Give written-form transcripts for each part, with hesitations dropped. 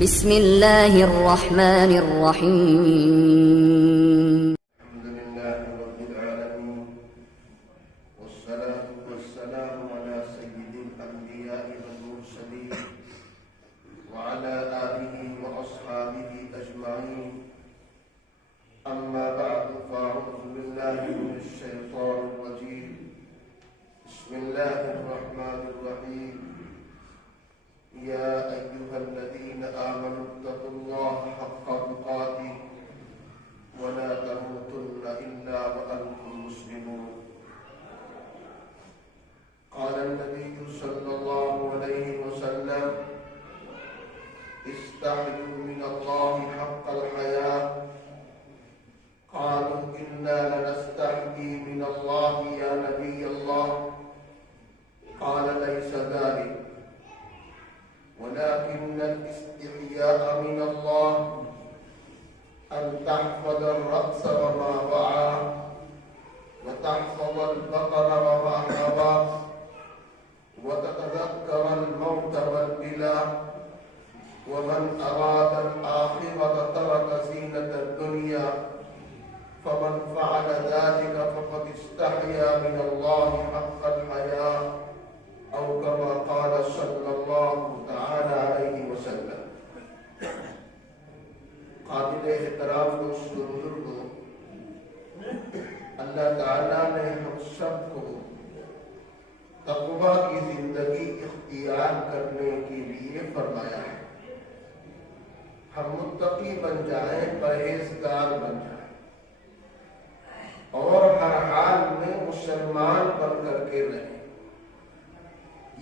بسم الله الرحمن الرحيم. الحمد لله رب العالمين، والصلاة والسلام على سيد الأنبياء والمرسلين وعلى آله وأصحابه أجمعين. أما بعد، فأعوذ بالله من الشيطان الرجيم. بسم الله الرحمن الرحيم. يا أيها الذين آمنوا اتقوا الله حق تقاته ولا تموتن إلا وأنتم مسلمون. قال النبي صلى الله عليه وسلم: استحيوا من الله حق الحياء. قالوا: إنا لنستحيي من الله يا نبي الله. قال: ليس ذلك، ولكن الاستحياء من الله أن تحفظ الرأس وما وعى، وتحفظ البطن وما هوى، وتتذكر الموت والبلاء. ومن أراد الآخرة ترك زينة الدنيا، فمن فعل ذلك فقد استحيا من الله حق الحياء، أو كما قال صلى الله تعالی علیہ وسلم. قابل احترام دوست و بزرگوں، اللہ تعالیٰ نے ہم سب کو تقوی کی زندگی اختیار کرنے کے لیے فرمایا ہے. ہم متقی بن جائیں، پرہیزگار بن جائیں، اور ہر حال میں مسلمان بن کر کے رہیں.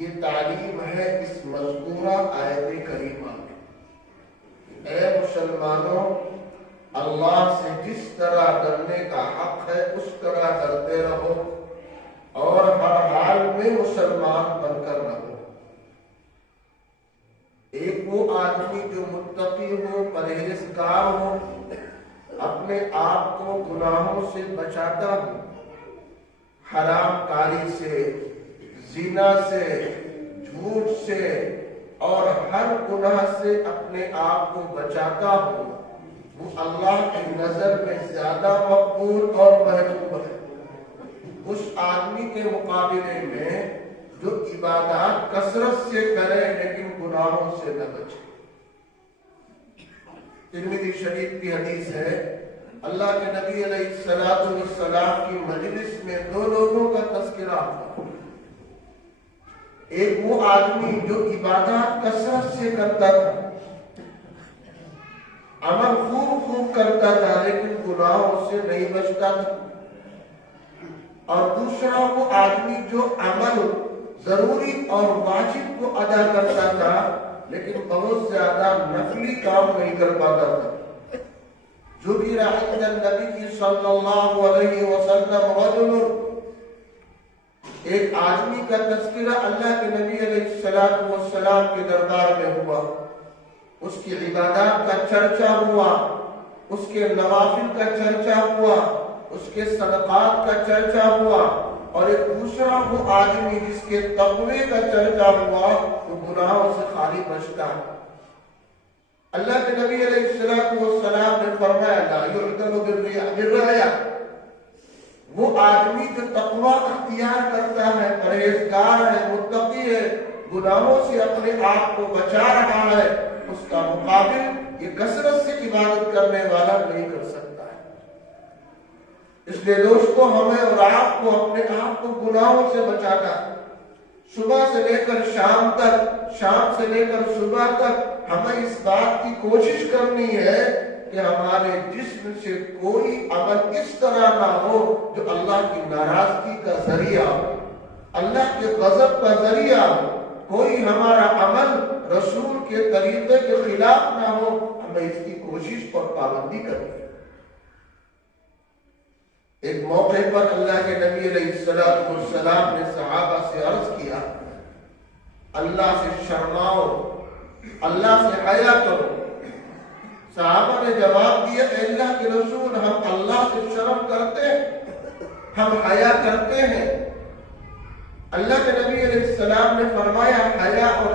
یہ تعلیم ہے اس مذکورہ آیت کریمہ میں. اے مسلمانوں، اللہ سے جس طرح ڈرنے کا حق ہے اس طرح ڈرتے رہو، اور ہر حال میں مسلمان بن کر رہو. ایک وہ آدمی جو متقی ہو، پرہیزگار ہو، اپنے آپ کو گناہوں سے بچاتا ہو، حرام کاری سے، زنا سے، جھوٹ سے اور ہر گناہ سے اپنے آپ کو بچاتا ہو، وہ اللہ کی نظر میں زیادہ مقبول اور محبوب ہے اس آدمی کے مقابلے میں جو عبادات کثرت سے کرے لیکن گناہوں سے نہ بچے. ترمذی شریف کی حدیث ہے، اللہ کے نبی علیہ السلام کی مجلس میں دو لوگوں کا تذکرہ ہوا. ایک وہ آدمی جو عبادات کثرت سے کرتا تھا، عمل خوب کرتا تھا لیکن گناہوں سے نہیں بچتا تھا. اور دوسرا وہ آدمی جو عمل ضروری اور واجب کو ادا کرتا تھا لیکن بہت زیادہ نفلی کام نہیں کر پاتا تھا. ذکر عند النبی صلی اللہ علیہ وسلم رجل، ایک آدمی کا تذکرہ اللہ کے نبی علیہ السلام کے دربار میں ہوا. اس کی عبادات کا چرچا ہوا، اس کے نوافل کا چرچا ہوا، اس کے صدقات کا چرچا ہوا. اور ایک دوسرا وہ آدمی جس کے تقوی کا چرچا ہوا، وہ گناہوں سے خالی بچتا ہے. اللہ کے نبی علیہ السلام نے فرمایا: لا يعدل بالرعایا. وہ آدمی جو تقوی اختیار کرتا ہے، پرہیزگار ہے، متقی ہے، گناہوں سے اپنے آپ کو بچا رہا ہے، اس کا مقابل یہ کثرت سے عبادت کرنے والا نہیں کر سکتا ہے. اس لیے دوستو، ہمیں اور آپ کو اپنے آپ کو گناہوں سے بچانا ہے. صبح سے لے کر شام تک، شام سے لے کر صبح تک ہمیں اس بات کی کوشش کرنی ہے کہ ہمارے جسم سے کوئی عمل اس طرح نہ ہو جو اللہ کی ناراضگی کا ذریعہ ہو، اللہ کے غضب کا ذریعہ ہو. کوئی ہمارا عمل رسول کے طریقے کے خلاف نہ ہو. ہمیں اس کی کوشش اور پابندی کرنی ہے. ایک موقع پر اللہ کے نبی علیہ السلام نے صحابہ سے عرض کیا: اللہ سے شرماؤ، اللہ سے حیا کرو. صحابہ نے جواب دیا: اے اللہ کے رسول، ہم اللہ سے شرم کرتے ہیں، ہم حیا کرتے ہیں. اللہ کے نبی علیہ السلام نے فرمایا حیا اور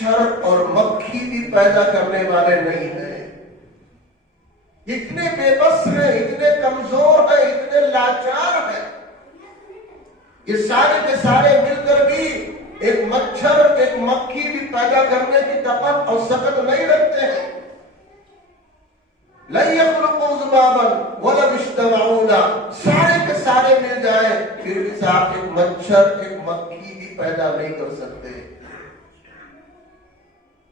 مچھر اور مکھی بھی پیدا کرنے والے نہیں ہیں. اتنے بے بس ہیں, اتنے کمزور ہیں, اتنے لاچار ہیں. یہ سارے کے سارے مل کر بھی ایک مچھر ایک مکھی بھی پیدا کرنے کی طاقت اور سخت نہیں رکھتے ہیں. لَن يَخْلُقُوا ذُبَابًا وَلَوِ اجْتَمَعُوا لَهُ, سارے کے سارے مل جائیں پھر بھی صاحب ایک مچھر ایک مکھی بھی پیدا نہیں کر سکتے.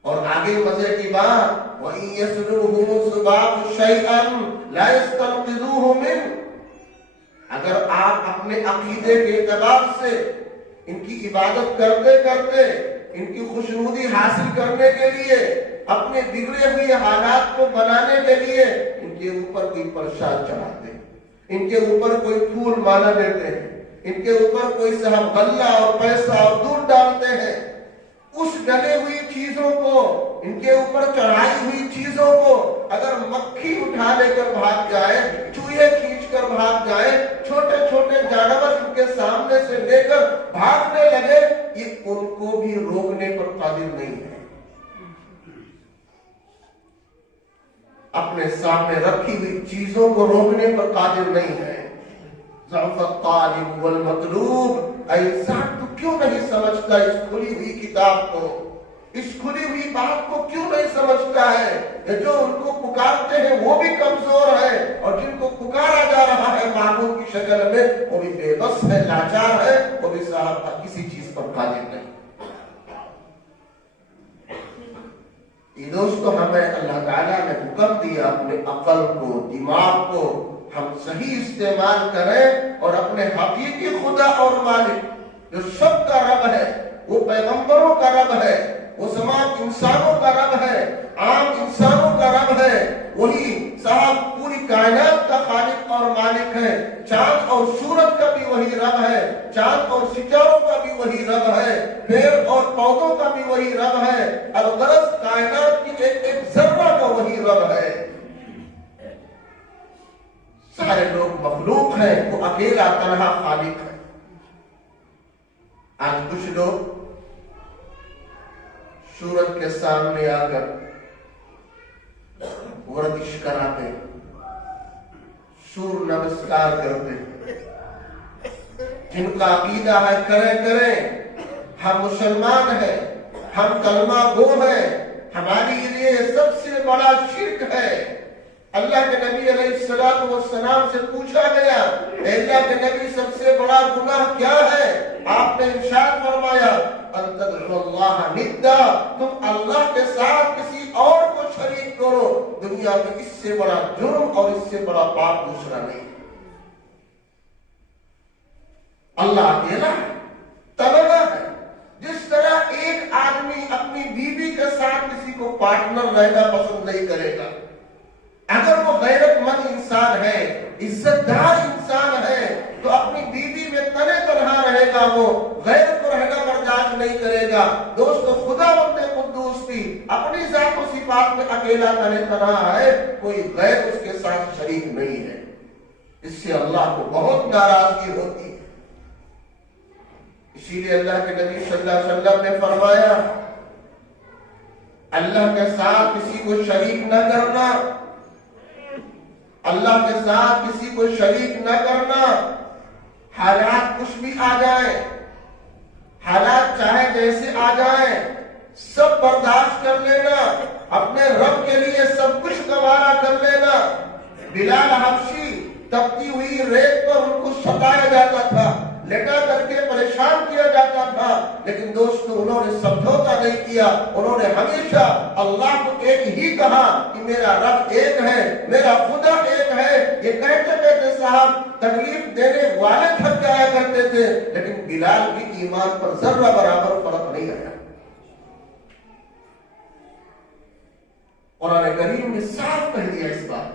اور آگے مزے کی بات, وَإِن يَسْلُبْهُمُ الذُّبَابُ شَيْئًا لَا يَسْتَنقِذُوهُ مِنْهُ, اگر آپ اپنے عقیدے کے اعتبار سے ان کی عبادت کرتے کرتے ان کی خوشنودی حاصل کرنے کے لیے اپنے بگڑے ہوئے حالات کو بنانے کے لیے ان کے اوپر کوئی پرساد چڑھاتے ہیں, ان کے اوپر کوئی پھول مالا دیتے ہیں, ان کے اوپر کوئی صاحب غلہ اور پیسہ اور دودھ ڈالتے ہیں, اس ڈلے ہوئی چیزوں کو ان کے اوپر چڑھائی ہوئی چیزوں کو اگر مکھی اٹھا لے کر بھاگ جائے, چوہے کھینچ کر بھاگ جائے, چھوٹے چھوٹے جانور ان کے سامنے سے لے کر بھاگنے لگے, یہ ان کو بھی روکنے پر قادر نہیں ہے. اپنے سامنے رکھی ہوئی چیزوں کو روکنے پر قادر نہیں ہے. ضعف الطالب والمطلوب, اے انسان تو کیوں نہیں سمجھتا اس کھلی ہوئی کتاب کو, اس کھلی ہوئی بات کو کیوں نہیں سمجھتا ہے کہ جو ان کو پکارتے ہیں وہ بھی کمزور ہے, اور جن کو پکارا جا رہا ہے معبود کی شکل میں وہ بھی بے بس ہے, لاچار ہے, وہ بھی صاحب کسی چیز پر قادر نہیں. یہ دوستو ہمیں اللہ تعالیٰ نے حکم دیا اپنے عقل کو, دماغ کو ہم صحیح استعمال کریں اور اپنے حقیقی خدا اور مالک جو سب کا رب ہے, وہ پیغمبروں کا رب ہے, وہ تمام انسانوں کا رب ہے, عام انسانوں کا رب ہے, وہی صاحب پوری کائنات کا خالق اور مالک ہے. چاند اور سورج کا بھی وہی رب ہے, چاند اور ستاروں کا بھی وہی رب ہے, پیڑ اور پودوں کا بھی وہی رب ہے, الغرض کائنات کی ایک ذرہ کا وہی رب ہے. سارے لوگ مخلوق ہیں, وہ اکیلا تنہا خالق ہے. آج کچھ لوگ سورج کے سامنے آ کر ورزش کراتے, سور نمسکار کرتے, جن کا عقیدہ ہے کریں, ہم مسلمان ہیں, ہم کلمہ گو ہیں, ہمارے لیے سب سے بڑا شرک ہے. اللہ کے نبی علیہ السلام سے پوچھا گیا, اے اللہ کے نبی سب سے بڑا گناہ کیا ہے؟ آپ نے ارشاد فرمایا, ان تدعو اللہ ندا, تم اللہ کے ساتھ کسی اور کو شریک کرو. دنیا میں اس سے بڑا جرم اور اس سے بڑا پاپ دوسرا نہیں. اللہ اکیلا ہے, تنہا ہے. جس طرح ایک آدمی اپنی بیوی کے ساتھ کسی کو پارٹنر رہنا پسند نہیں کرے گا, اگر وہ غیرت مند انسان ہے, عزت دار انسان ہے, تو اپنی بیوی میں تنے تنہا رہے گا, وہ غیرت کو رہنا برداشت نہیں کرے گا. دوستو خداوند قدوس بھی اپنی ذات و صفات میں اکیلا تنے تنہا ہے, کوئی غیر اس کے ساتھ شریک نہیں ہے. اس سے اللہ کو بہت ناراضگی ہوتی ہے. اسی لیے اللہ کے نبی صلی اللہ علیہ وسلم نے فرمایا, اللہ کے ساتھ کسی کو شریک نہ کرنا, اللہ کے ساتھ کسی کو شریک نہ کرنا. حالات کچھ بھی آ جائیں, حالات چاہے جیسے آ جائیں, سب برداشت کر لینا, اپنے رب کے لیے سب کچھ گوارا کر لینا. بلال حبشی تپتی ہوئی ریت پر ان کو ستایا جاتا تھا, لٹا کر کے پریشان کیا جاتا تھا, لیکن دوستو انہوں نے سمجھوتا نہیں کیا. انہوں نے ہمیشہ اللہ کو ایک ہی کہا کہ میرا رب ایک ہے, میرا خدا ایک ہے. یہ کہتے کہتے صاحب تکلیف دینے والے تھک جایا کرتے تھے, لیکن بلال کی ایمان پر ذرہ برابر فرق نہیں آیا. قرآن کریم نے صاف کہہ دیا اس بات,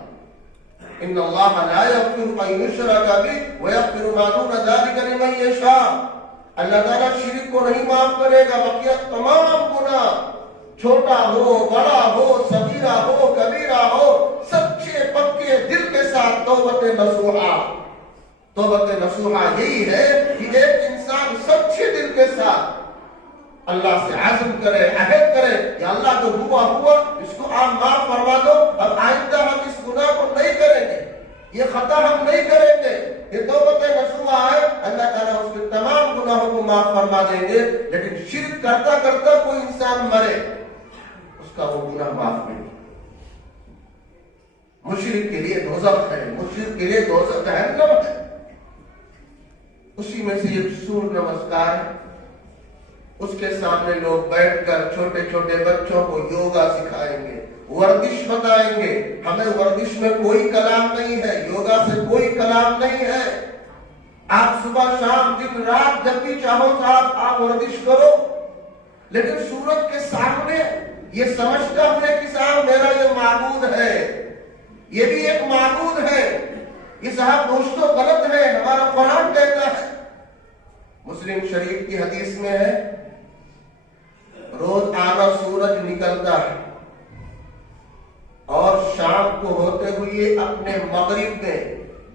ان اللہ لا یغفر ان یشرک بہ ویغفر ما دون ذلک لمن یشاء. اللہ تعالیٰ شرک کو نہیں معاف کرے گا, بقیہ تمام گناہ, چھوٹا ہو بڑا ہو صغیرہ ہو کبیرہ ہو, سچے پکے دل کے ساتھ توبۃ نصوحہ. توبۃ نصوحہ یہی ہے کہ ایک انسان سچے دل کے ساتھ اللہ سے عزم کرے، عہد کرے کہ اللہ جو ہوا ہوا، اس کو آپ معاف فرما دو، اب آئندہ ہم اس گناہ کو نہیں کریں گے، یہ خطا ہم نہیں کریں گے، یہ توبۃ نصوحہ ہے، اللہ تعالیٰ اس کے تمام گناہوں کو معاف فرما دیں گے۔ لیکن شرک کرتا کرتا کوئی انسان مرے، اس کا وہ گناہ معاف نہیں۔ مشرک کے لیے دوزخ ہے، مشرک کے لیے دوزخ جہنم ہے۔ اسی میں سے ایک سورج نمسکار ہے، اس کے سامنے لوگ بیٹھ کر چھوٹے چھوٹے بچوں کو یوگا سکھائیں گے، ورزش بتائیں گے۔ ہمیں ورزش میں کوئی کلام نہیں ہے، یوگا سے کوئی کلام نہیں ہے۔ آپ صبح شام دن رات جب بھی چاہو آپ ورزش کرو، لیکن سورج کے سامنے یہ سمجھتا ہوئے کہ صاحب میرا یہ معبود ہے، یہ بھی ایک معبود ہے، یہ صاحب دوستو غلط ہے، ہمارا قرآن کہتا ہے۔ مسلم شریف کی حدیث میں ہے، روز آنا سورج نکلتا ہے اور شام کو ہوتے ہوئے اپنے مغرب میں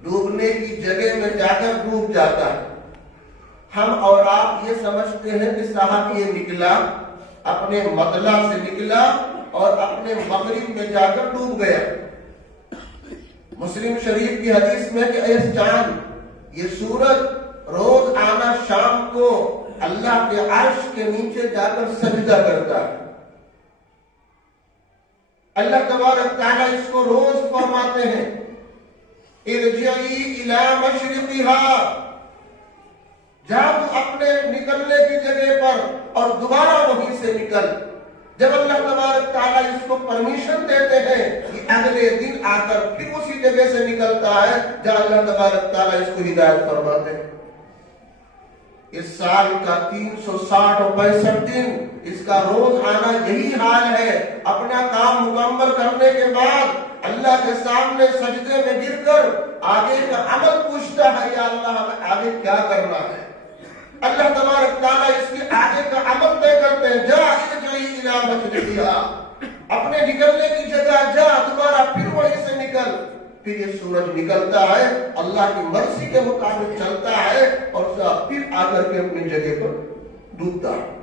ڈوبنے کی جگہ میں جا کر ڈوب جاتا ہے۔ ہم اور آپ یہ سمجھتے ہیں کہ صاحب یہ نکلا، اپنے مطلع سے نکلا اور اپنے مغرب میں جا کر ڈوب گیا۔ مسلم شریف کی حدیث میں کہ اے چاند، یہ سورج روز آنا شام کو اللہ کے عرش کے نیچے جا کر سجدہ کرتا ہے۔ اللہ تبارک تعالیٰ اس کو روز فرماتے ہیں، ارجعی الی مشرقہا، جا تو اپنے نکلنے کی جگہ پر اور دوبارہ وہیں سے نکل۔ جب اللہ تبارک تعالیٰ اس کو پرمیشن دیتے ہیں کہ اگلے دن آ کر پھر اسی جگہ سے نکلتا ہے جہاں اللہ تبارک تعالیٰ اس کو ہدایت فرماتے ہیں۔ اس سال کا 360 اور 65 دن اس کا روز آنا یہی حال ہے۔ اپنا کام مکمل کرنے کے بعد اللہ کے سامنے سجدے میں گر کر آگے کا عمل پوچھتا ہے، یا اللہ ہمیں آگے کیا کرنا ہے۔ اللہ تبارک تعالیٰ اس کے آگے کا عمل طے کرتے ہیں، جا ارجعی الی مشرقہا، اپنے نکلنے کی جگہ جا، دوبارہ پھر وہیں سے نکل۔ پھر یہ سورج نکلتا ہے، اللہ کی مرضی کے مطابق چلتا ہے اور پھر آ کر کے اپنی جگہ پر ڈوبتا ہے۔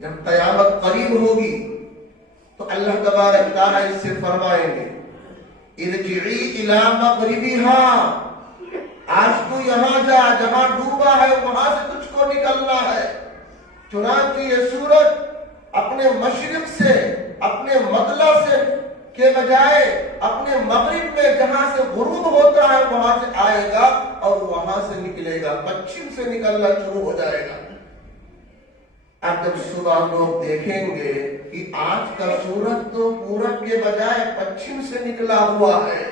جب قیامت قریب ہوگی تو اللہ تبارک تعالیٰ اس سے فرمائیں گے، ارجعی الی مغربہا، آج تو یہاں جا جہاں ڈوبا ہے وہاں سے تجھ کو نکلنا ہے۔ چنانچہ یہ سورج اپنے مشرق سے، اپنے مطلع سے کے بجائے اپنے مغرب میں جہاں سے غروب ہوتا ہے وہاں سے آئے گا اور وہاں سے نکلے گا، پچھم سے نکلنا شروع ہو جائے گا۔ اب جب صبح لوگ دیکھیں گے کہ آج کا سورج تو پورب کے بجائے پچھم سے نکلا ہوا ہے،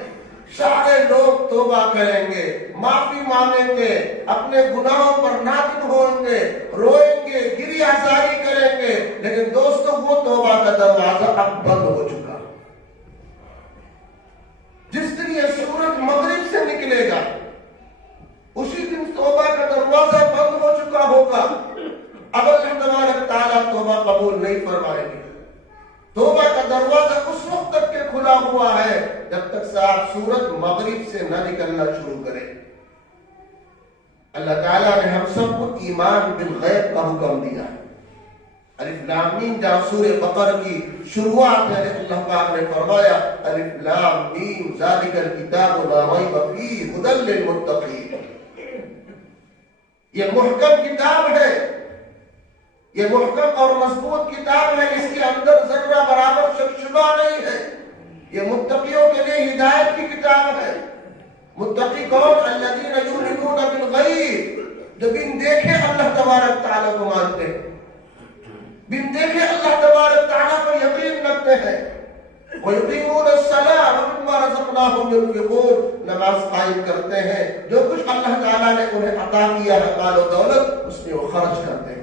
سارے لوگ توبہ کریں گے، معافی مانگیں گے، اپنے گناہوں پر نادم ہوں گے، روئیں گے، گریہ زاری کریں گے، لیکن دوستو وہ توبہ کا دروازہ اب بند ہو چکا۔ جس دن یہ سورج مغرب سے نکلے گا اسی دن توبہ کا دروازہ بند ہو چکا ہوگا۔ اب اللہ تبارک تعالیٰ توبہ قبول نہیں فرمائے گے۔ توبہ کا دروازہ اس وقت تک کے کھلا ہوا ہے جب تک صاحب سورج مغرب سے نہ نکلنا شروع کرے۔ اللہ تعالیٰ نے ہم سب کو ایمان بالغیب کا حکم دیا ہے۔ الف لام میم جہاں سورہ بقرہ کی شروعات ہے، اللہ پاک نے فرمایا الف لام میم ذالک الکتاب لا ریب فیہ ھدی للمتقین۔ یہ محکم کتاب ہے، یہ محکم اور مضبوط کتاب ہے، اس کے اندر ذرہ برابر شک شبہ نہیں ہے۔ یہ متقیوں کے لیے ہدایت کی کتاب ہے۔ متقی کون؟ الذین یؤمنون بالغیب، جو بن دیکھے اللہ تبارک تعالیٰ کو مانتے ہیں، بن دیکھے اللہ تبارک تعالیٰ پر یقین رکھتے ہیں۔ وَيُقِيمُونَ الصَّلَاةَ وَمِمَّا رَزَقْنَاهُمْ يُنْفِقُونَ، نماز قائم کرتے ہیں، جو کچھ اللہ تعالیٰ نے انہیں عطا کیا ہے مال و دولت اس میں وہ خرچ کرتے ہیں۔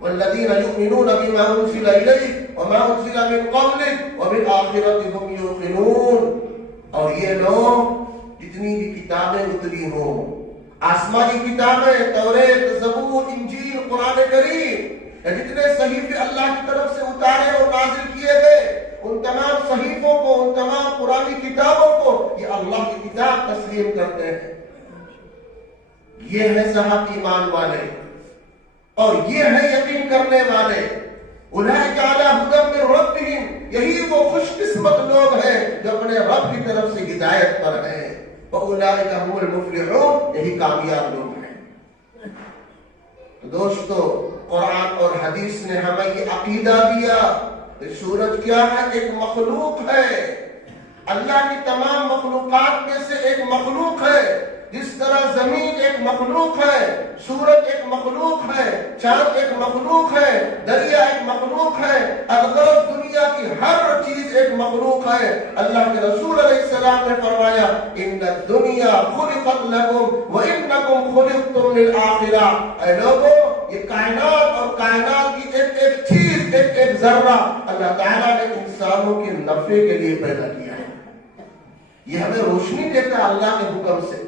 وَالَّذِينَ يُؤْمِنُونَ بِمَا أُنزِلَ إِلَيْكَ وَمَا أُنزِلَ مِن قَبْلِكَ وَبِالْآخِرَةِ هُمْ يُوقِنُونَ۔ اور یہ لوگ جتنی بھی کتابیں اتری ہوں، آسمانی کتابیں، توریت، زبور، انجیل، قرآن کریم، جتنے صحیفے اللہ کی طرف سے اتارے اور نازل کیے گئے، ان تمام صحیفوں کو، ان تمام پرانی کتابوں کو یہ اللہ کی کتاب تسلیم کرتے ہیں۔ یہ ہے صاحب ایمان والے۔ اور یہ ہے یقین کرنے والے، اولئک علی ھدی من ربہم، یہی وہ خوش قسمت لوگ ہیں جو اپنے رب کی طرف سے ہدایت پر ہیں، واولئک ھم المفلحون، یہی کامیاب لوگ ہیں۔ تو دوستو، قرآن اور حدیث نے ہمیں یہ عقیدہ دیا کہ سورج کیا ہے؟ ایک مخلوق ہے، اللہ کی تمام مخلوقات میں سے ایک مخلوق ہے۔ جس طرح زمین ایک مخلوق ہے، سورج ایک مخلوق ہے، چاند ایک مخلوق ہے، دریا ایک مخلوق ہے، اگر دنیا کی ہر چیز ایک مخلوق ہے۔ اللہ کے رسول علیہ السلام نے فرمایا ان الدنیا خلقت لکم وانکم خلقتم للآخرہ، اے لوگوں یہ کائنات اور کائنات کی ایک ایک چیز، ایک ایک ذرہ اللہ تعالیٰ نے انسانوں کے نفع کے لیے پیدا کیا ہے۔ یہ ہمیں روشنی دیتا ہے اللہ کے حکم سے،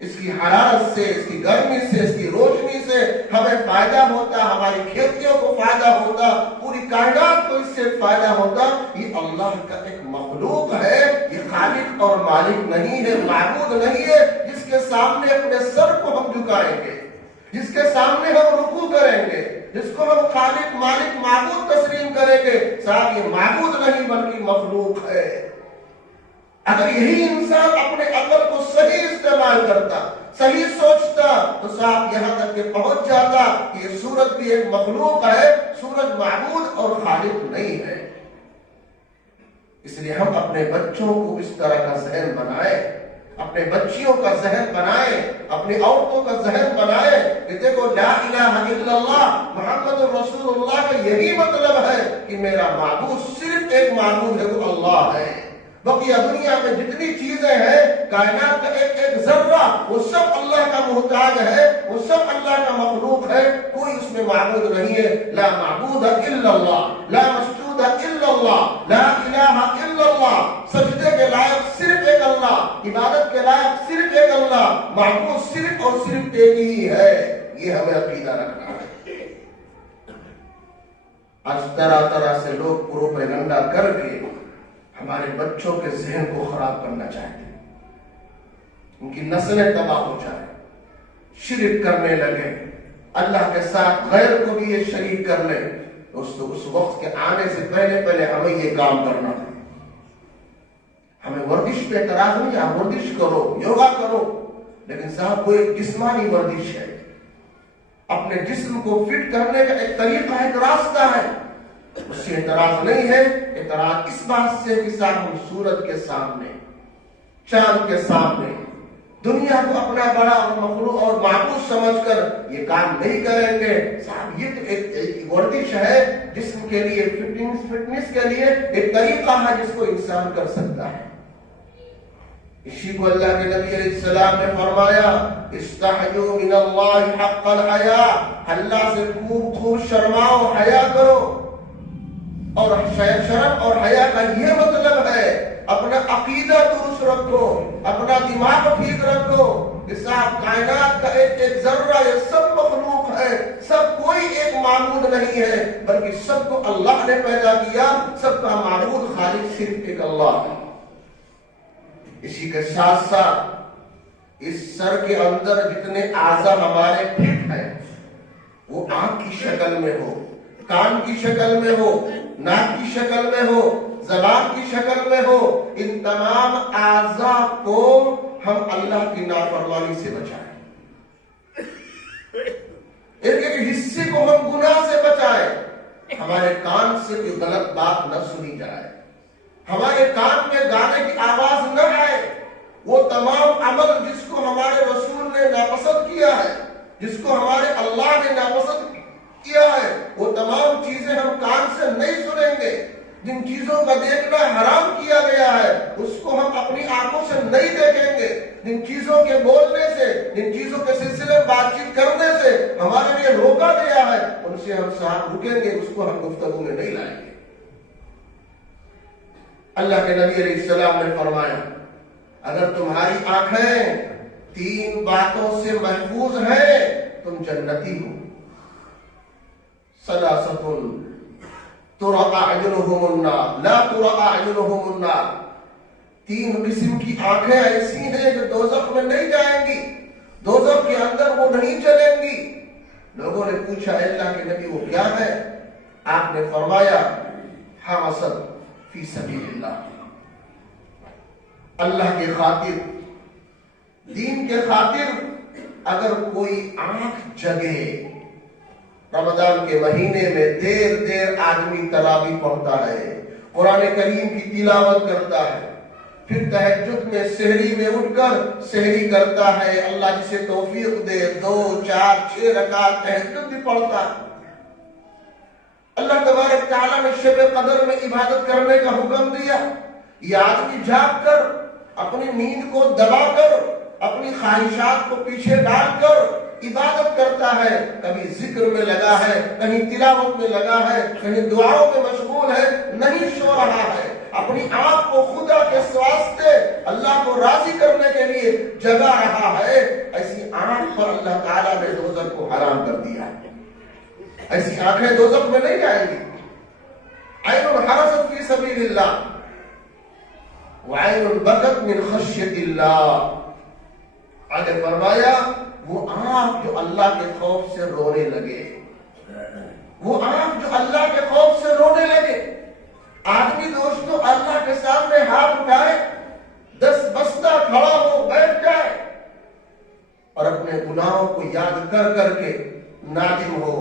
اس کی حرارت سے، اس کی گرمی سے، اس کی روشنی سے ہمیں فائدہ ہوتا، ہماری کھیتیوں کو فائدہ ہوتا، پوری کائنات کو اس سے فائدہ ہوتا۔ یہ اللہ کا ایک مخلوق ہے، یہ خالق اور مالک نہیں ہے، معبود نہیں ہے جس کے سامنے اپنے سر کو ہم جھکائیں گے، جس کے سامنے ہم رکوع کریں گے، جس کو ہم خالق مالک معبود تسلیم کریں گے۔ صاحب یہ معبود نہیں بلکہ مخلوق ہے۔ اگر یہی انسان اپنے عقل کو صحیح استعمال کرتا، صحیح سوچتا، تو صاحب یہاں تک کہ پہنچ جاتا کہ یہ سورج بھی ایک مخلوق ہے، سورج معبود اور خالق نہیں ہے۔ اس لیے ہم اپنے بچوں کو اس طرح کا ذہن بنائیں، اپنے بچیوں کا ذہن بنائیں، اپنی عورتوں کا ذہن بنائیں کہ دیکھو لا الہ الا اللہ محمد رسول اللہ کا یہی مطلب ہے کہ میرا معبود صرف ایک معبود ہے، وہ اللہ ہے۔ بقیہ دنیا میں جتنی چیزیں ہیں، کائنات کا ایک ایک ذرہ، وہ سب اللہ کا محتاج ہے، وہ سب اللہ کا مخلوق ہے، کوئی اس میں معبود نہیں ہے۔ لا معبود الا اللہ، لا مسجود الا اللہ، لا الہ الا اللہ، سجدے کے لائق صرف ایک اللہ، عبادت کے لائق صرف ایک اللہ، معبود صرف اور صرف ایک ہی ہے۔ یہ ہمیں عقیدہ رکھنا ہے۔ آج طرح طرح سے لوگ پروپیگنڈا کر کے ہمارے بچوں کے ذہن کو خراب کرنا چاہتے ہیں، ان کی نسلیں تباہ ہو جائیں، شرک کرنے لگے، اللہ کے ساتھ غیر کو بھی یہ شریک کر لیں۔ اس وقت کے آنے سے پہلے ہمیں یہ کام کرنا تھا۔ ہمیں ورزش پہ اعتراض نہیں، آپ ورزش کرو، یوگا کرو، لیکن صاحب وہ ایک جسمانی ورزش ہے، اپنے جسم کو فٹ کرنے کا ایک طریقہ ہے، ایک راستہ ہے، اس سے اعتراض نہیں ہے۔ اعتراض اس بات سے کہ صاحب ہم سورج کے سامنے، چاند کے سامنے دنیا کو اپنا بڑا اور مخلوق اور معبود سمجھ کر یہ کام نہیں کریں گے۔ صاحب یہ تو ایک ورزش ہے، جسم کے لیے فٹنس کے لیے ایک طریقہ ہے جس کو انسان کر سکتا ہے۔ اسی کو اللہ کے نبی علیہ السلام نے فرمایا استحیوا من اللہ حق الحیاء، اللہ سے خوب شرماؤ، حیا کرو۔ اور شرم اور حیا کا یہ مطلب ہے اپنا عقیدہ درست رکھو، اپنا دماغ ٹھیک رکھو کہ صاحب کائنات کا ایک ایک ذرہ یہ سب مخلوق ہے، سب کوئی ایک معبود نہیں ہے بلکہ سب کو اللہ نے پیدا کیا، سب کا معبود خالق صرف ایک اللہ ہے۔ اسی کے ساتھ ساتھ اس سر کے اندر جتنے اعضاء ہمارے فٹ ہیں، وہ آنکھ کی شکل میں ہو، کان کی شکل میں ہو، ناک کی شکل میں ہو، زبان کی شکل میں ہو، ان تمام اعضاء کو ہم اللہ کی نافرمانی سے بچائیں، ایک ایک حصے کو ہم گناہ سے بچائیں۔ ہمارے کان سے کوئی غلط بات نہ سنی جائے، ہمارے کان میں گانے کی آواز نہ آئے، وہ تمام عمل جس کو ہمارے رسول نے ناپسند کیا ہے، جس کو ہمارے اللہ نے ناپسند کیا ہے، وہ تمام چیزیں ہم کان سے نہیں سنیں گے۔ جن چیزوں کا دیکھنا حرام کیا گیا ہے اس کو ہم اپنی آنکھوں سے نہیں دیکھیں گے۔ جن چیزوں کے بولنے سے، جن چیزوں کے سلسلے بات چیت کرنے سے ہمارے لیے روکا گیا ہے، ان سے ہم ساتھ رکیں گے، اس کو ہم گفتگو میں نہیں لائیں گے۔ اللہ کے نبی علیہ السلام نے فرمایا اگر تمہاری آنکھیں 3 باتوں سے محفوظ ہیں تم جنتی ہو۔ ثلاثۃ ترى اعینہم النار لا ترى اعینہم النار، 3 قسم کی آنکھیں ایسی ہیں جو دوزخ میں نہیں جائیں گی، دوزخ کے اندر وہ نہیں چلیں گی۔ لوگوں نے پوچھا اے اللہ کے نبی وہ کیا ہے؟ آپ نے فرمایا حمصت فی سبیل اللہ، اللہ کے خاطر، دین کے خاطر اگر کوئی آنکھ جگے، رمضان کے مہینے میں دیر دیر آدمی تراویح پڑھتا ہے، قرآن کریم کی تلاوت کرتا ہے، پھر تہجد میں سحری میں اٹھ کر سحری کرتا ہے، اللہ جسے توفیق دے 2 4 6 رکعت تہجد بھی پڑھتا ہے۔ اللہ تبارک تعالیٰ نے شب قدر میں عبادت کرنے کا حکم دیا۔ یہ آدمی جاگ کر، اپنی نیند کو دبا کر، اپنی خواہشات کو پیچھے ڈال کر عبادت کرتا ہے، کبھی ذکر میں لگا ہے، کہیں تلاوت میں لگا ہے، کہیں دعاؤں میں مشغول ہے، نہیں سو رہا ہے، اپنی آنکھ کو خدا کے واسطے اللہ کو راضی کرنے کے لیے جگا رہا ہے۔ ایسی آنکھ پر اللہ تعالیٰ نے دوزخ کو حرام کر دیا ہے۔ ایسی آنکھیں دوزخ میں نہیں جائیں گی۔ عین حرست فی سبیل اللہ وعین بکت من خشیت اللہ۔ آگے فرمایا وہ آنکھ جو اللہ کے خوف سے رونے لگے، وہ آنکھ جو اللہ کے خوف سے رونے لگے۔ آدمی دوستو اللہ کے سامنے ہاتھ اٹھائے، 10 بستہ کھڑا ہو بیٹھ جائے اور اپنے گناہوں کو یاد کر کر کے نادم ہو،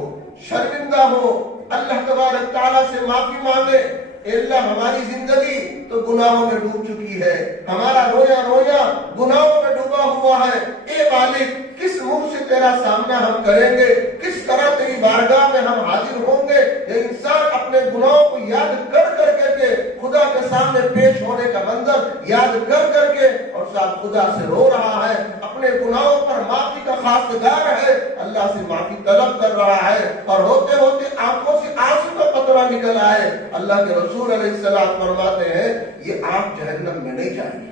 شرمندہ ہو، اللہ تبارک تعالیٰ سے معافی مانگے، اے اللہ ہماری زندگی تو گناہوں میں ڈوب چکی ہے، ہمارا رویا رویا گناہوں میں ڈوبا ہوا ہے، اے مالک کس منہ سے تیرا سامنا ہم کریں گے، کس طرح تیری بارگاہ میں ہم حاضر ہوں گے۔ یہ انسان اپنے گناہوں کو یاد کر کر کے خدا کے سامنے پیش ہونے کا منظر یاد کر کر کے اور ساتھ خدا سے رو رہا ہے، اپنے گناہوں پر معافی کا خواستگار ہے، اللہ سے معافی طلب کر رہا ہے، اور ہوتے ہوتے آنکھوں سے آنسو کا قطرہ نکل آئے۔ اللہ کے رسول علیہ السلام فرماتے ہیں یہ آنکھ جہنم میں نہیں جائے گی۔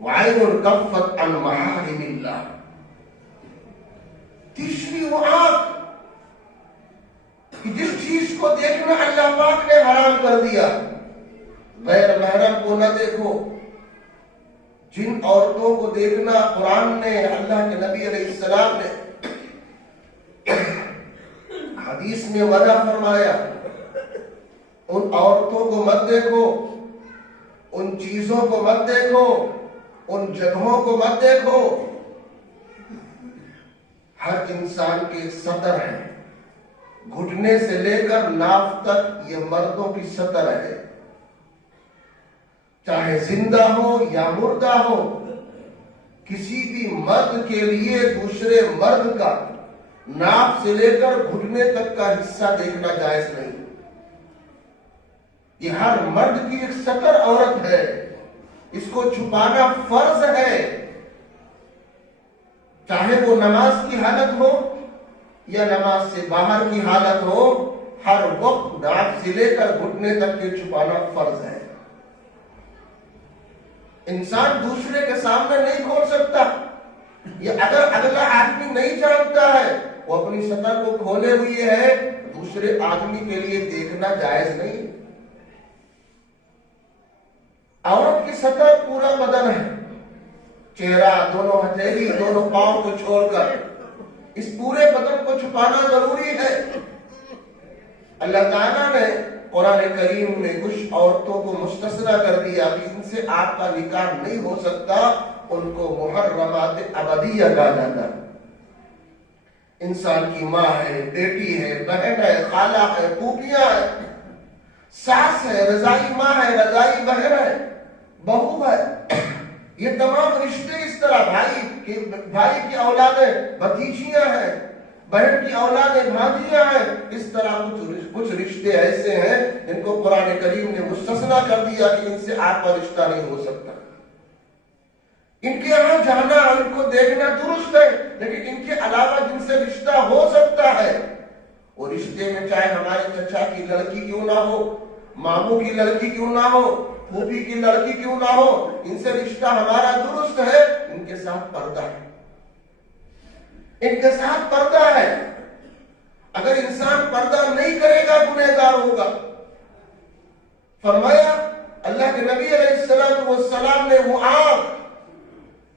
وعین کفت عن محارم اللہ، تیسری وہ آنکھ کہ جس چیز کو دیکھنا اللہ پاک نے حرام کر دیا، غیر محرم کو نہ دیکھو۔ جن عورتوں کو دیکھنا قرآن نے، اللہ کے نبی علیہ السلام نے حدیث میں منع فرمایا، ان عورتوں کو مت دیکھو، ان چیزوں کو مت دیکھو، ان جگہوں کو مت دیکھو۔ ہر انسان کے سطر ہے، گھٹنے سے لے کر ناف تک یہ مردوں کی سطر ہے، چاہے زندہ ہو یا مردہ ہو۔ کسی بھی مرد کے لیے دوسرے مرد کا ناف سے لے کر گھٹنے تک کا حصہ دیکھنا جائز نہیں۔ یہ ہر مرد کی ایک سطر عورت ہے، اس کو چھپانا فرض ہے، چاہے وہ نماز کی حالت ہو یا نماز سے باہر کی حالت ہو، ہر وقت ناف سے لے کر گھٹنے تک کے چھپانا فرض ہے۔ انسان دوسرے کے سامنے نہیں کھول سکتا، یہ اگر اگلا آدمی نہیں جانتا ہے وہ اپنی سطر کو کھولے ہوئے ہے، دوسرے آدمی کے لیے دیکھنا جائز نہیں۔ عورت کی سطر پورا بدن ہے، چہرہ، دونوں ہتھیلی، دونوں پاؤں کو چھوڑ کر اس پورے بدن کو چھپانا ضروری ہے۔ اللہ تعالیٰ نے قرآن کریم میں کچھ عورتوں کو مستثنیٰ کر دیا کہ ان سے آپ کا نکاح نہیں ہو سکتا، ان کو محرمات ابدیہ کہا جاتا ہے۔ انسان کی ماں ہے، بیٹی ہے، بہن ہے، خالہ ہے، پھوپھیاں ہے، ساس ہے، رضائی ماں ہے، رضائی بہن ہے، بہو ہے، یہ تمام رشتے اس طرح، بھائی کی اولادیں بھتیجیاں ہیں، بہن کی اولادیں بھانجیاں ہیں، اس طرح کچھ رشتے ایسے ہیں جن کو قرآن کریم نے مستثنیٰ کر دیا کہ ان سے آپ کا رشتہ نہیں ہو سکتا۔ ان کے یہاں جانا، ان کو دیکھنا درست ہے، لیکن ان کے علاوہ جن سے رشتہ ہو سکتا ہے، وہ رشتے میں چاہے ہمارے چچا کی لڑکی کیوں نہ ہو، ماموں کی لڑکی کیوں نہ ہو، پھوپھی کی لڑکی کیوں نہ ہو، ان سے رشتہ ہمارا درست ہے، ان کے ساتھ پردہ ہے، ان کے ساتھ پردہ ہے۔ اگر انسان پردہ نہیں کرے گا گنہگار ہوگا۔ فرمایا اللہ کے نبی علیہ السلام نے وہ آنکھ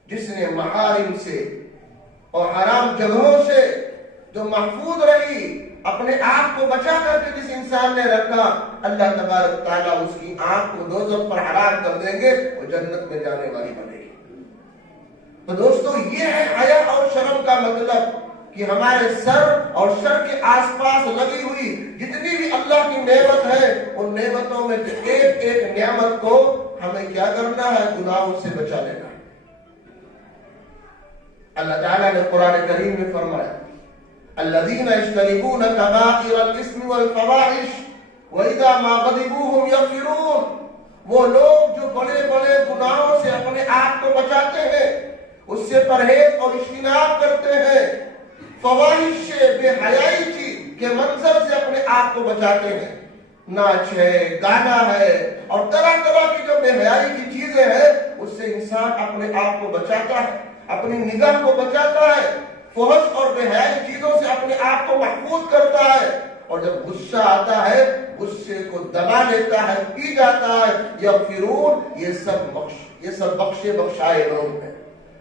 جس نے محارم سے اور حرام جگہوں سے جو محفوظ رہی، اپنے آپ کو بچا کر کے جس انسان نے رکھا، اللہ تبارک تعالیٰ اس کی آنکھ کو دوزخ پر حرام کر دیں گے، وہ جنت میں جانے والی بنے گی۔ تو دوستو، یہ ہے حیا اور شرم کا مطلب، کہ ہمارے سر اور سر کے آس پاس لگی ہوئی جتنی بھی اللہ کی نعمت ہے، ان نعمتوں میں سے ایک ایک نعمت کو ہمیں کیا کرنا ہے؟ گناہوں سے بچا لینا ہے۔ اللہ تعالیٰ نے قرآن کریم میں فرمایا الذین یجتنبون کبائر الاثم والفواحش واذا ما غضبوا هم یغفرون، وہ لوگ جو بڑے بڑے گناہوں سے اپنے آپ کو بچاتے ہیں، اس سے پرہیز اور اجتناب کرتے ہیں، فواحش سے، بے حیائی چیز کے منظر سے اپنے آپ کو بچاتے ہیں، ناچ ہے، گانا ہے اور طرح طرح کی جو بے حیائی کی چیزیں ہیں، اس سے انسان اپنے آپ کو بچاتا ہے، اپنی نگاہ کو بچاتا ہے، فحش اور بے حیائی چیزوں سے اپنے آپ کو محفوظ کرتا ہے، اور جب غصہ آتا ہے غصے کو دبا لیتا ہے، پی جاتا ہے۔ یغفرون، یہ سب بخشے بخشائے لوگ ہیں،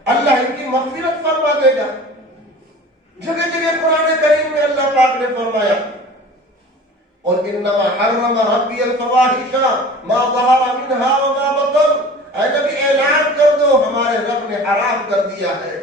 اللہ ان کی مغفرت فرما دے گا۔ جگہ جگہ قرآن کریم میں اللہ پاک نے فرمایا اور انما حرم ربی الفواحش ما ظہر منها وما بطن، اے نبی اعلان کر دو ہمارے رب نے حرام کر دیا ہے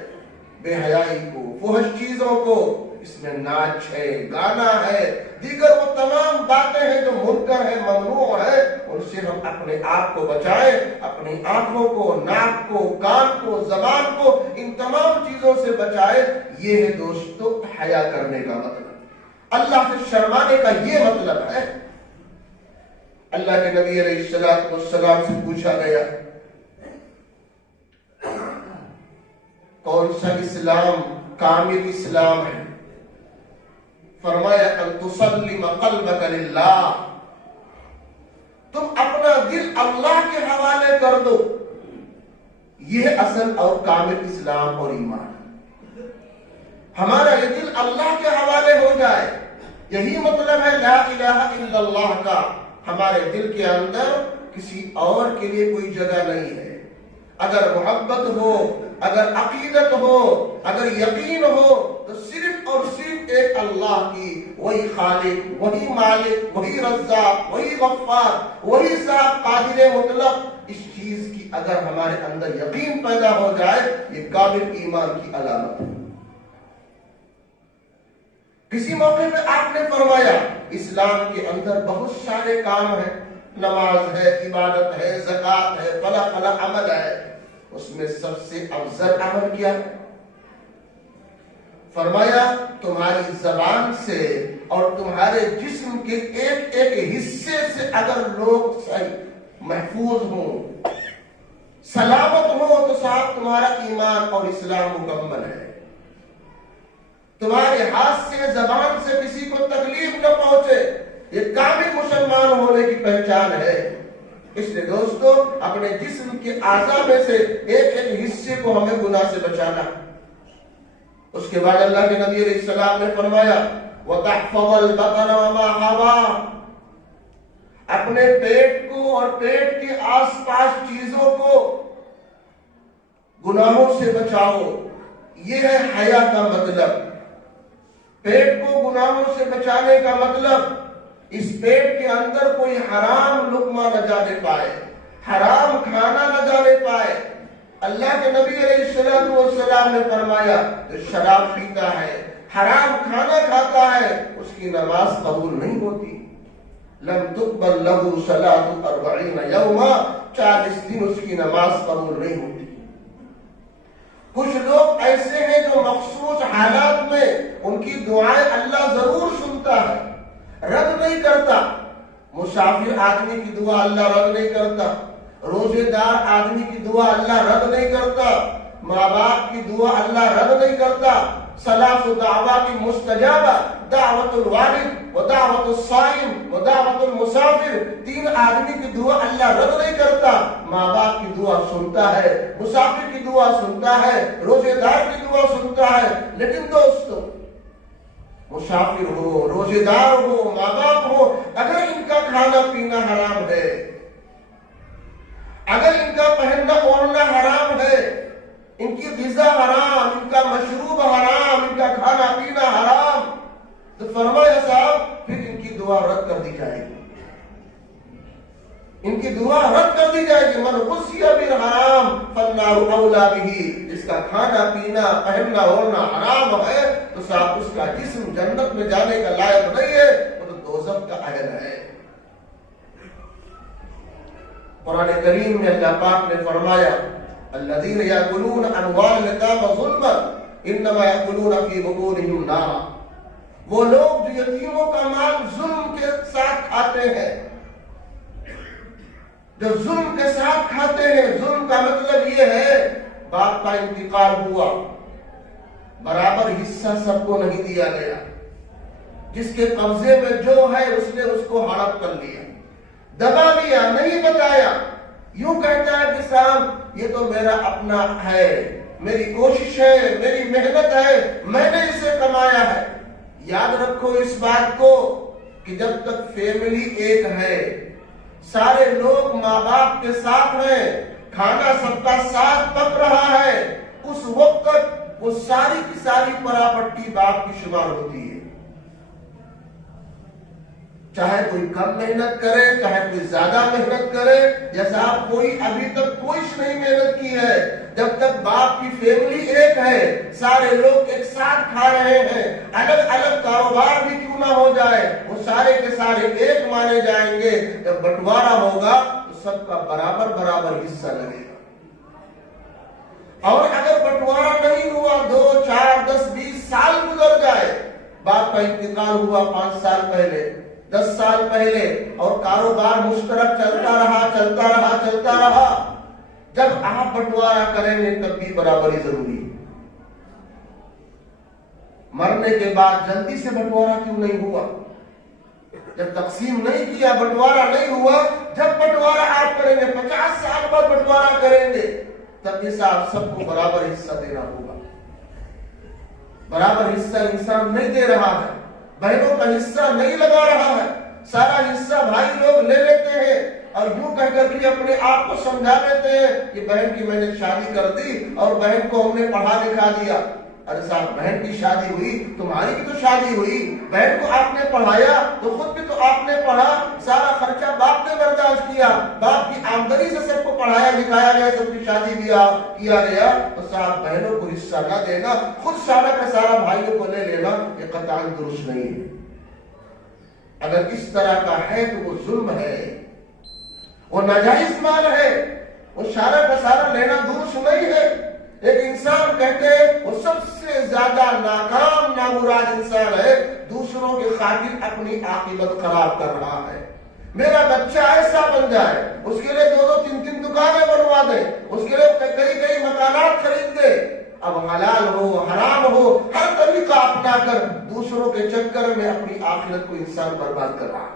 بے حیائی کو، فحش چیزوں کو، اس میں ناچ ہے، گانا ہے، دیگر وہ تمام باتیں ہیں جو منکر ہے، ممنوع ہے، ان سے ہم اپنے آپ کو بچائیں، اپنی آنکھوں کو، ناک کو، کان کو، زبان کو، ان تمام چیزوں سے بچائے۔ یہ ہے دوستو حیا کرنے کا مطلب، اللہ سے شرمانے کا یہ مطلب ہے۔ اللہ کے نبی علیہ السلام سے پوچھا گیا کون سا اسلام کامل اسلام ہے؟ فرمایا ان تسلم قلبک للہ، تم اپنا دل اللہ کے حوالے کر دو، یہ اصل اور کامل اسلام اور ایمان ہے۔ ہمارا یہ دل اللہ کے حوالے ہو جائے، یہی مطلب ہے لا الہ الا اللہ کا۔ ہمارے دل کے اندر کسی اور کے لیے کوئی جگہ نہیں ہے۔ اگر محبت ہو، اگر عقیدت ہو، اگر یقین ہو، تو صرف اور صرف ایک اللہ کی، وہی خالق، وہی مالک، وہی رزاق، وہی غفار، وہی صاحب قادر مطلق، اس چیز کی اگر ہمارے اندر یقین پیدا ہو جائے، یہ کامل ایمان کی علامت ہے۔ کسی موقع پہ آپ نے فرمایا اسلام کے اندر بہت سارے کام ہیں، نماز ہے، عبادت ہے، زکوٰۃ ہے، فلاں فلاں عمل ہے، اس میں سب سے افضل عمل کیا ہے؟ فرمایا تمہاری زبان سے اور تمہارے جسم کے ایک ایک حصے سے اگر لوگ صحیح محفوظ ہوں، سلامت ہوں، تو صاحب تمہارا ایمان اور اسلام مکمل ہے۔ تمہارے ہاتھ سے، زبان سے کسی کو تکلیف نہ پہنچے، یہ کامل مسلمان ہونے کی پہچان ہے۔ اس لیے دوستو، اپنے جسم کے اعضاء میں سے ایک ایک حصے کو ہمیں گناہ سے بچانا۔ اس کے بعد اللہ کے نبی علیہ السلام نے فرمایا وَتَحْفَظَ الْبَطَنَ وَمَا حَوَى، اپنے پیٹ کو اور پیٹ کے آس پاس چیزوں کو گناہوں سے بچاؤ۔ یہ ہے حیا کا مطلب۔ پیٹ کو گناہوں سے بچانے کا مطلب، اس پیٹ کے اندر کوئی حرام لقمہ نہ جانے پائے، حرام کھانا نہ جانے پائے۔ اللہ کے نبی علیہ السلام نے فرمایا جو شراب پیتا ہے، حرام کھانا کھاتا ہے، اس کی نماز قبول نہیں ہوتی۔ لم تقبل له صلاة 40 یوما، 40 دن اس کی نماز قبول نہیں ہوتی۔ کچھ لوگ ایسے ہیں جو مخصوص حالات میں ان کی دعائیں اللہ ضرور سنتا ہے، رد نہیں کرتا۔ مسافر آدمی کی دعا اللہ رد نہیں کرتا، روزے دار آدمی کی دعا اللہ رد نہیں کرتا، ماں باپ کی دعا اللہ رد نہیں کرتا۔ ثلاث دعوات مستجابہ، دعوت الوالد و دعوت الصائم و دعوت المسافر، 3 آدمی کی دعا اللہ رد نہیں کرتا۔ ماں باپ کی دعا سنتا ہے، مسافر کی دعا سنتا ہے، روزے دار کی دعا سنتا ہے۔ لیکن دوستو، مسافر ہو، روزے دار ہو، ماں باپ ہو، اگر ان کا کھانا پینا حرام ہے، اگر ان کا پہننا اوڑھنا حرام ہے، ان کی غذا حرام، ان کا مشروب حرام، ان کا کھانا پینا حرام، تو فرمایا صاحب پھر ان کی دعا رد کر دی جائے گی، ان کی دعا رد کر دی جائے گی۔ من غشی بالحرام فالنار اولی بہ، جس کا کھانا پینا پہننا اوڑھنا حرام ہے تو صاحب اس کا جسم جنت میں جانے کا لائق نہیں ہے، وہ تو دوزخ کا اہل ہے۔ قرآن کریم میں اللہ پاک نے فرمایا الذین یاکلون اموال الیتامی ظلما انما یاکلون فی بطونہم نارا، وہ لوگ جو یتیموں کا مال ظلم کے ساتھ کھاتے ہیں، جو ظلم کے ساتھ کھاتے ہیں، ظلم کا مطلب یہ ہے باپ کا انتقال ہوا، برابر حصہ سب کو نہیں دیا گیا، جس کے قبضے میں جو ہے اس نے اس کو ہڑپ کر لیا، دبا لیا، نہیں بتایا، یوں کہتا ہے کہ صاحب یہ تو میرا اپنا ہے، میری کوشش ہے، میری محنت ہے، میں نے اسے کمایا ہے۔ یاد رکھو اس بات کو کہ جب تک فیملی ایک ہے، سارے لوگ ماں باپ کے ساتھ ہیں، کھانا سب کا ساتھ پک رہا ہے، اس وقت تک وہ ساری کی ساری پراپرٹی باپ کی شمار ہوتی ہے، چاہے کوئی کم محنت کرے، چاہے کوئی زیادہ محنت کرے، جیسا آپ کوئی ابھی تک کوئی نہیں محنت کی ہے، جب تک باپ کی فیملی ایک ہے، سارے لوگ ایک ساتھ کھا رہے ہیں، الگ الگ کاروبار بھی کیوں نہ ہو جائے، وہ سارے کے سارے ایک مانے جائیں گے۔ جب بٹوارا ہوگا تو سب کا برابر برابر حصہ لگے گا، اور اگر بٹوارا نہیں ہوا، 2 4 10 20 سال گزر جائے، باپ کا انتقال ہوا 5 سال پہلے، 10 سال پہلے، اور کاروبار مشترک چلتا رہا، جب آپ بٹوارا کریں گے تب بھی برابری ضروری ہے۔ مرنے کے بعد جلدی سے بٹوارا کیوں نہیں ہوا؟ جب تقسیم نہیں کیا، بٹوارا نہیں ہوا، جب بٹوارا آپ کریں گے 50 سال بعد بٹوارا کریں گے، تب یہ صاحب سب کو برابر حصہ دینا ہوگا۔ برابر حصہ انسان نہیں دے رہا ہے، بہنوں کا حصہ نہیں لگا رہا ہے، سارا حصہ بھائی لوگ لے لیتے ہیں، اور یوں کہہ کر کے اپنے آپ کو سمجھا لیتے ہیں کہ بہن کی میں نے شادی کر دی اور بہن کو ہم نے پڑھا لکھا دیا۔ ارے صاحب بہن کی شادی ہوئی، تمہاری بھی تو شادی ہوئی، بہن کو آپ نے پڑھایا تو خود بھی تو آپ نے پڑھا، سارا خرچہ باپ نے برداشت کیا، باپ کی آمدنی سے سب کو پڑھایا لکھایا گیا، سب کی شادی بھی کیا گیا، تو صاحب بہنوں کو حصہ نہ دینا، خود سارا کا سارا بھائیوں کو لے لینا، یہ قطعاً درست نہیں ہے۔ اگر اس طرح کا ہے تو وہ ظلم ہے، وہ ناجائز مال ہے، وہ سارا کا سارا لینا درست نہیں ہے۔ ایک انسان کہتے ہیں وہ سب سے زیادہ ناکام نامراد انسان ہے، دوسروں کے خاطر اپنی عاقبت خراب کر رہا ہے۔ میرا بچہ ایسا بن جائے، اس کے لیے 2 3 دکانیں بنوا دے، اس کے لیے کئی مکانات خرید دے، اب حلال ہو حرام ہو ہر طریقہ اپنا کر دوسروں کے چکر میں اپنی آخرت کو انسان برباد کر رہا ہے۔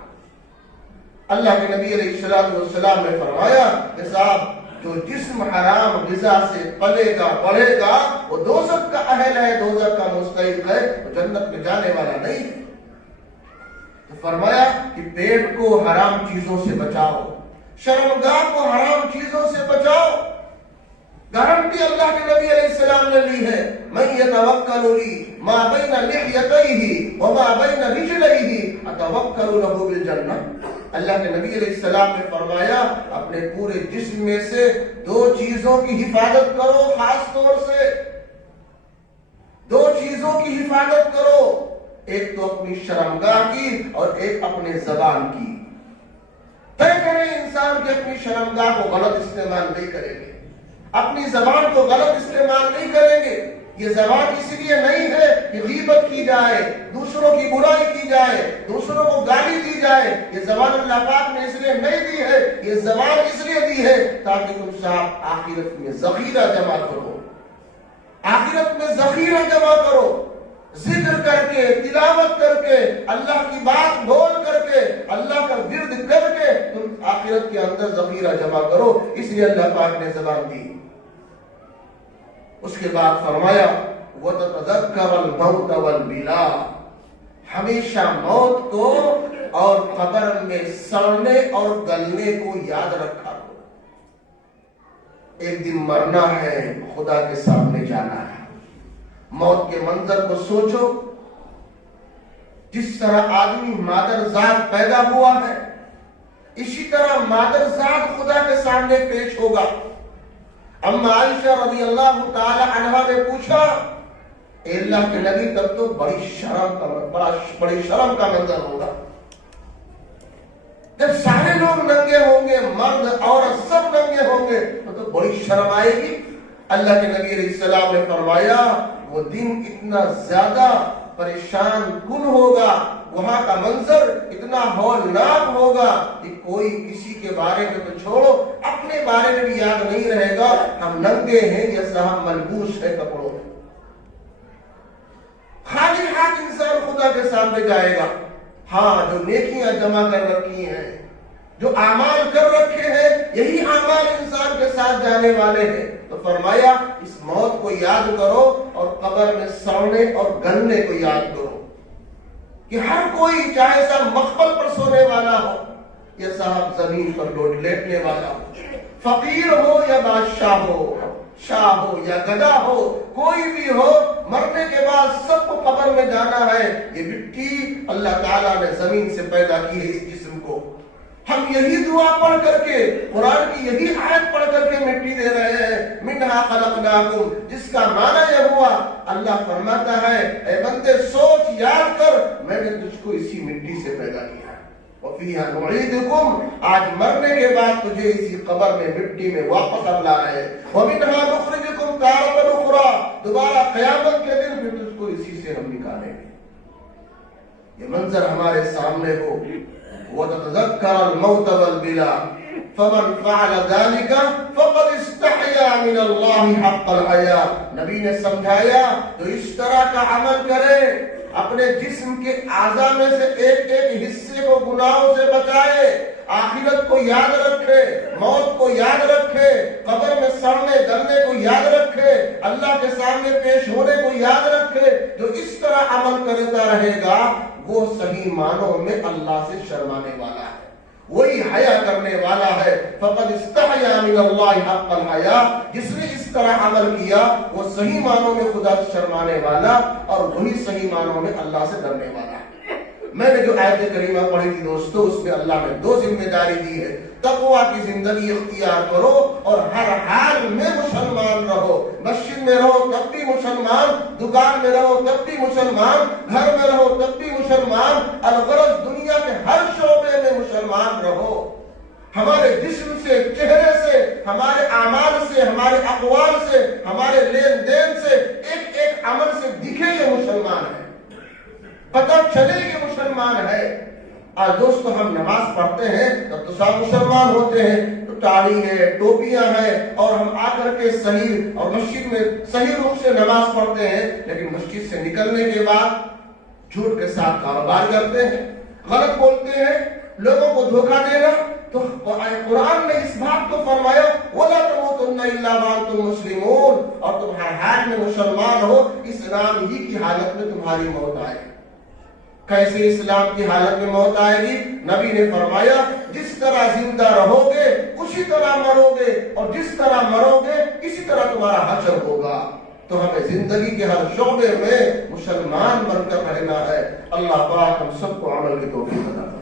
اللہ کے نبی علیہ السلام نے فرمایا کہ صاحب جو جسم حرام غذا سے پلے گا بڑھے گا وہ دوزخ کا اہل ہے، دوزخ کا مستحق ہے، وہ جنت میں جانے والا نہیں ہے۔ تو فرمایا کہ پیٹ کو حرام چیزوں سے بچاؤ، شرمگاہ کو حرام چیزوں سے بچاؤ۔ گارنٹی اللہ کے نبی علیہ السلام نے لی ہے، من یتوکل لی ما بین لحیتیہ وما بین رجلیہ اتوکل لہ بالجنہ۔ اللہ کے نبی علیہ السلام نے فرمایا اپنے پورے جسم میں سے 2 چیزوں کی حفاظت کرو، خاص طور سے 2 چیزوں کی حفاظت کرو، ایک تو اپنی شرمگاہ کی اور ایک اپنے زبان کی۔ طے کریں انسان کی اپنی شرمگاہ کو غلط استعمال نہیں کریں گے، اپنی زبان کو غلط استعمال نہیں کریں گے۔ یہ زبان اس لیے نہیں ہے کہ غیبت کی جائے، دوسروں کی برائی کی جائے، دوسروں کو گالی دی جائے، یہ زبان اللہ پاک نے اس لیے نہیں دی ہے، یہ زبان اس لیے دی ہے تاکہ تم صاحب آخرت میں ذخیرہ جمع کرو، آخرت میں ذخیرہ جمع کرو، ذکر کر کے، تلاوت کر کے، اللہ کی بات بول کر کے، اللہ کا ورد کر کے تم آخرت کے اندر ذخیرہ جمع کرو، اس لیے اللہ پاک نے زبان دی۔ اس کے بعد فرمایا وَتَتَذَكَّرَ الْمَوْتَ وَالْبِلَا، ہمیشہ موت کو اور قبر میں سڑنے اور گلنے کو یاد رکھا کرو۔ ایک دن مرنا ہے، خدا کے سامنے جانا ہے۔ موت کے منظر کو سوچو، جس طرح آدمی مادر ذات پیدا ہوا ہے، اسی طرح مادر ذات خدا کے سامنے پیش ہوگا۔ اما عائشہ رضی اللہ تعالی عنہا نے پوچھا، اے اللہ کے نبی تب تو بڑی شرم کا منظر ہوگا، جب سارے لوگ ننگے ہوں گے، مرد عورت سب ننگے ہوں گے تو بڑی شرم آئے گی۔ اللہ کے نبی علیہ السلام نے فرمایا وہ دن اتنا زیادہ پریشان کن ہوگا، وہاں کا منظر اتنا ہولناک ہوگا کہ کوئی کسی کے بارے میں تو چھوڑو، اپنے بارے میں بھی یاد نہیں رہے گا ہم ننگے ہیں یا ہم ملبوس ہیں کپڑوں میں۔ خالی ہاتھ انسان خدا کے سامنے جائے گا۔ ہاں، جو نیکیاں جمع کر رکھی ہیں، جو اعمال کر رکھے ہیں، یہی اعمال انسان کے ساتھ جانے والے ہیں۔ تو فرمایا اس موت کو یاد کرو اور قبر میں سونے اور گلنے کو یاد کرو کہ ہر کوئی چاہے صاحب مخبل پر سونے والا ہو یا صاحب زمین پر لیٹنے والا ہو، فقیر ہو یا بادشاہ ہو، شاہ ہو یا گدا ہو، کوئی بھی ہو، مرنے کے بعد سب کو قبر میں جانا ہے۔ یہ مٹی اللہ تعالیٰ نے زمین سے پیدا کی ہے اس جسم کو۔ ہم یہی دعا پڑھ کر کے، قرآن کی یہی آیت پڑھ کر کے مٹی دے رہے ہیں، منہا خلقناکم، جس کا معنی یہ ہوا اللہ فرماتا ہے اے بندے سوچ یاد کر، میں نے تجھ کو اسی مٹی سے پیدا کیا ہے، وفیہا نعیدکم، آج مرنے کے بعد تجھے اسی قبر میں مٹی میں واپس اب لا رہے ہیں، ومنہا نخرجکم تارۃ اخری، دوبارہ قیامت کے دن پھر تجھ کو اسی سے ہم نکالیں گے۔ یہ منظر ہمارے سامنے ہو، وَتَتَذَكَّرَ الْمَوْتَ وَالْبِلَا فَمَنْ فَعَلَ ذَلِكَ فَقَدْ اسْتَحْيَا مِنَ اللَّهِ حَقَّ الْحَيَاءِ۔ نبی نے سمجھایا تو اس طرح کا عمل کرے، اپنے جسم کے اعضاء میں سے ایک ایک حصے کو گناہوں سے بچائے، آخرت کو یاد رکھے، موت کو یاد رکھے، قبر میں سڑنے گلنے کو یاد رکھے، اللہ کے سامنے پیش ہونے کو یاد رکھے۔ جو اس طرح عمل کرتا رہے گا وہ صحیح معنوں میں اللہ سے شرمانے والا ہے، وہی حیا کرنے والا ہے۔ فقد استحیا من اللہ حق الحیا، جس نے اس طرح عمل کیا وہ صحیح معنوں میں خدا سے شرمانے والا اور وہی صحیح معنوں میں اللہ سے ڈرنے والا ہے۔ میں نے جو آیت کریمہ پڑھی تھی دوستو، اس میں اللہ نے دو ذمہ داری دی ہے، تقویٰ کی زندگی اختیار کرو اور ہر حال میں مسلمان رہو، مسجد میں رہو تب بھی مسلمان، دکان میں رہو تب بھی مسلمان، گھر میں رہو تب بھی مسلمان، الغرض دنیا کے ہر شعبے میں مسلمان رہو۔ ہمارے جسم سے، چہرے سے، ہمارے اعمال سے، ہمارے اقوال سے، ہمارے لین دین سے، ایک ایک عمل سے دکھے یہ مسلمان ہے، پتہ چلے یہ مسلمان ہے۔ آج دوستو ہم نماز پڑھتے ہیں تب تو سب مسلمان ہوتے ہیں، تو داڑھی ہے، ٹوپیاں ہیں، اور ہم آ کر کے صحیح اور مسجد میں صحیح رخ سے نماز پڑھتے ہیں، لیکن مسجد سے نکلنے کے بعد جھوٹ کے ساتھ کاروبار کرتے ہیں، غلط بولتے ہیں، لوگوں کو دھوکہ دینا۔ تو قرآن نے اس بات کو فرمایا وَلَا تَمُوتُنَّ إِلَّا وَأَنْتُمْ مُسْلِمُونَ، اور تم ہر حال میں مسلمان ہو، اسلام ہی کی حالت میں تمہاری موت آئے۔ کیسے اسلام کی حالت میں موت آئے گی؟ نبی نے فرمایا جس طرح زندہ رہو گے اسی طرح مرو گے، اور جس طرح مرو گے اسی طرح تمہارا حشر ہوگا۔ تو ہمیں زندگی کے ہر شعبے میں مسلمان بن کر رہنا ہے۔ اللہ پاک ہم سب کو عمل کی توفیق عطا فرمائے۔